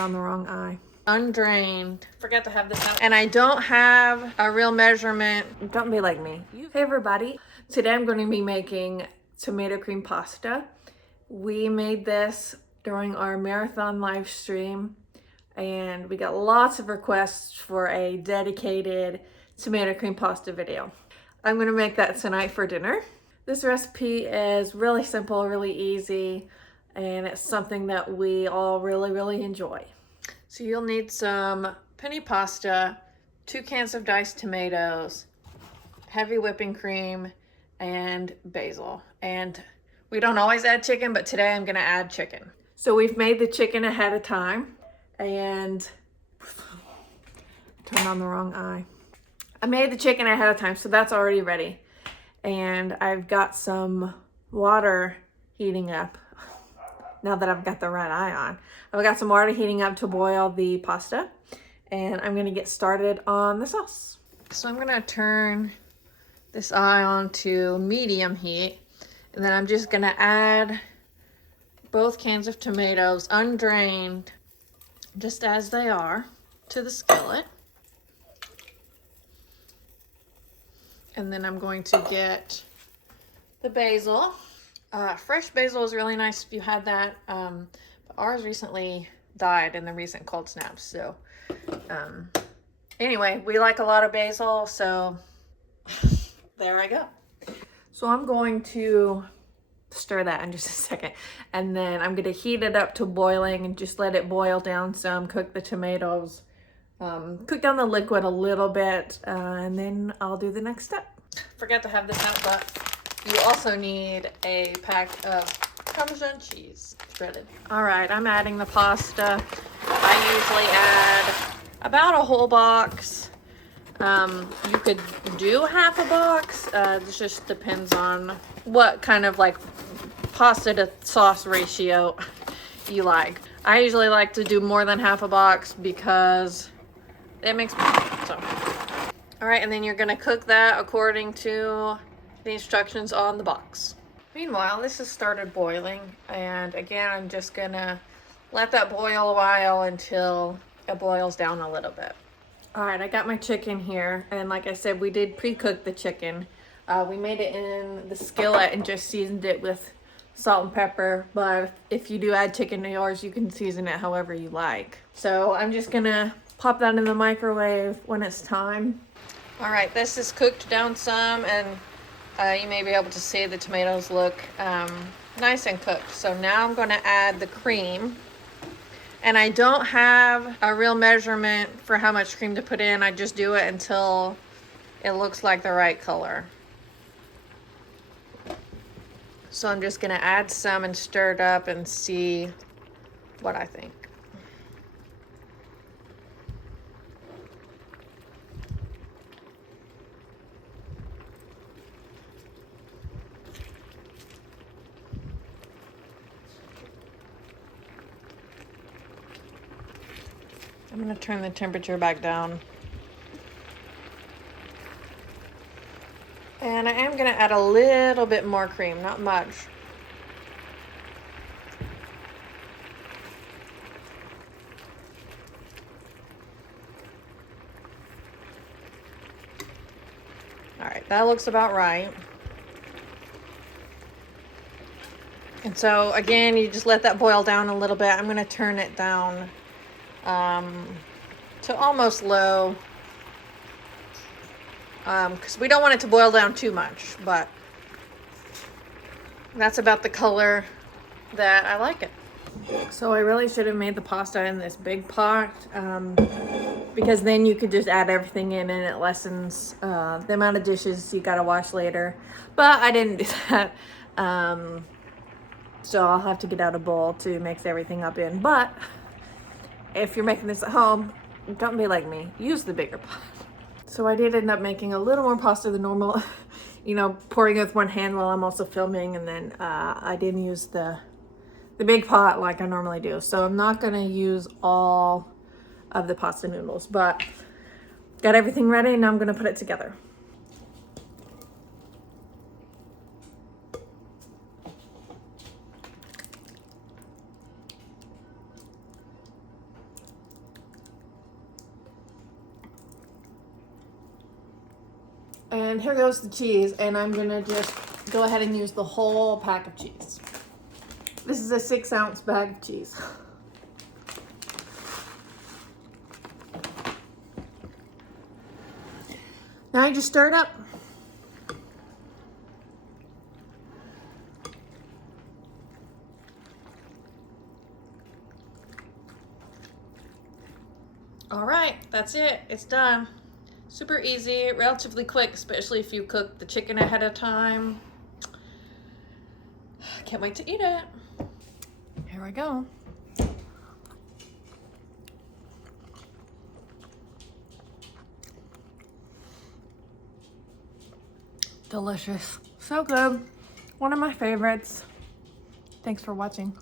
Turn on the wrong eye. Undrained. Forgot to have this out. And I don't have a real measurement. Don't be like me. Hey everybody. Today I'm going to be making tomato cream pasta. We made this during our marathon live stream and we got lots of requests for a dedicated tomato cream pasta video. I'm going to make that tonight for dinner. This recipe is really simple, really easy, and it's something that we all really enjoy. So you'll need some penne pasta, 2 cans of diced tomatoes, heavy whipping cream, and basil. And we don't always add chicken, but today I'm gonna add chicken. So we've made the chicken ahead of time, and turn on the wrong eye. I made the chicken ahead of time, so that's already ready. And I've got some water heating up. Now that I've got the right eye on, I've got some water heating up to boil the pasta, and I'm gonna get started on the sauce. So I'm gonna turn this eye on to medium heat, and then I'm just gonna add both cans of tomatoes, undrained, just as they are, to the skillet. And then I'm going to get the basil. Fresh basil is really nice if you had that. But ours recently died in the recent cold snaps. So anyway, we like a lot of basil, so there I go. So I'm going to stir that in just a second. And then I'm going to heat it up to boiling and just let it boil down some, cook the tomatoes, cook down the liquid a little bit, and then I'll do the next step. Forgot to have this out, but you also need a pack of parmesan cheese, shredded. All right, I'm adding the pasta. I usually add about a whole box. You could do half a box. It just depends on what kind of like pasta to sauce ratio you like. I usually like to do more than half a box because it makes so. All right, and then you're gonna cook that according to the instructions on the box. Meanwhile, this has started boiling, and again, I'm just gonna let that boil a while until it boils down a little bit. All right, I got my chicken here, and like I said, we did pre-cook the chicken. We made it in the skillet and just seasoned it with salt and pepper, but if you do add chicken to yours, you can season it however you like. So I'm just gonna pop that in the microwave when it's time. All right, this is cooked down some, and you may be able to see the tomatoes look nice and cooked. So now I'm gonna add the cream. And I don't have a real measurement for how much cream to put in. I just do it until it looks like the right color. So I'm just gonna add some and stir it up and see what I think. I'm gonna turn the temperature back down. And I am gonna add a little bit more cream, not much. All right, that looks about right. And so again, you just let that boil down a little bit. I'm gonna turn it down to almost low, because we don't want it to boil down too much, but that's about the color that I like it. So I really should have made the pasta in this big pot, because then you could just add everything in and it lessens the amount of dishes you gotta wash later, but I didn't do that. So I'll have to get out a bowl to mix everything up in. But if you're making this at home, don't be like me. Use the bigger pot. So I did end up making a little more pasta than normal, you know, pouring it with one hand while I'm also filming, and then I didn't use the big pot like I normally do. So I'm not gonna use all of the pasta noodles, but got everything ready and now I'm gonna put it together. And here goes the cheese, and I'm gonna just go ahead and use the whole pack of cheese. This is a 6-ounce bag of cheese. Now I just stir it up. All right, that's it. It's done. Super easy, relatively quick, especially if you cook the chicken ahead of time. Can't wait to eat it. Here we go. Delicious. So good. One of my favorites. Thanks for watching.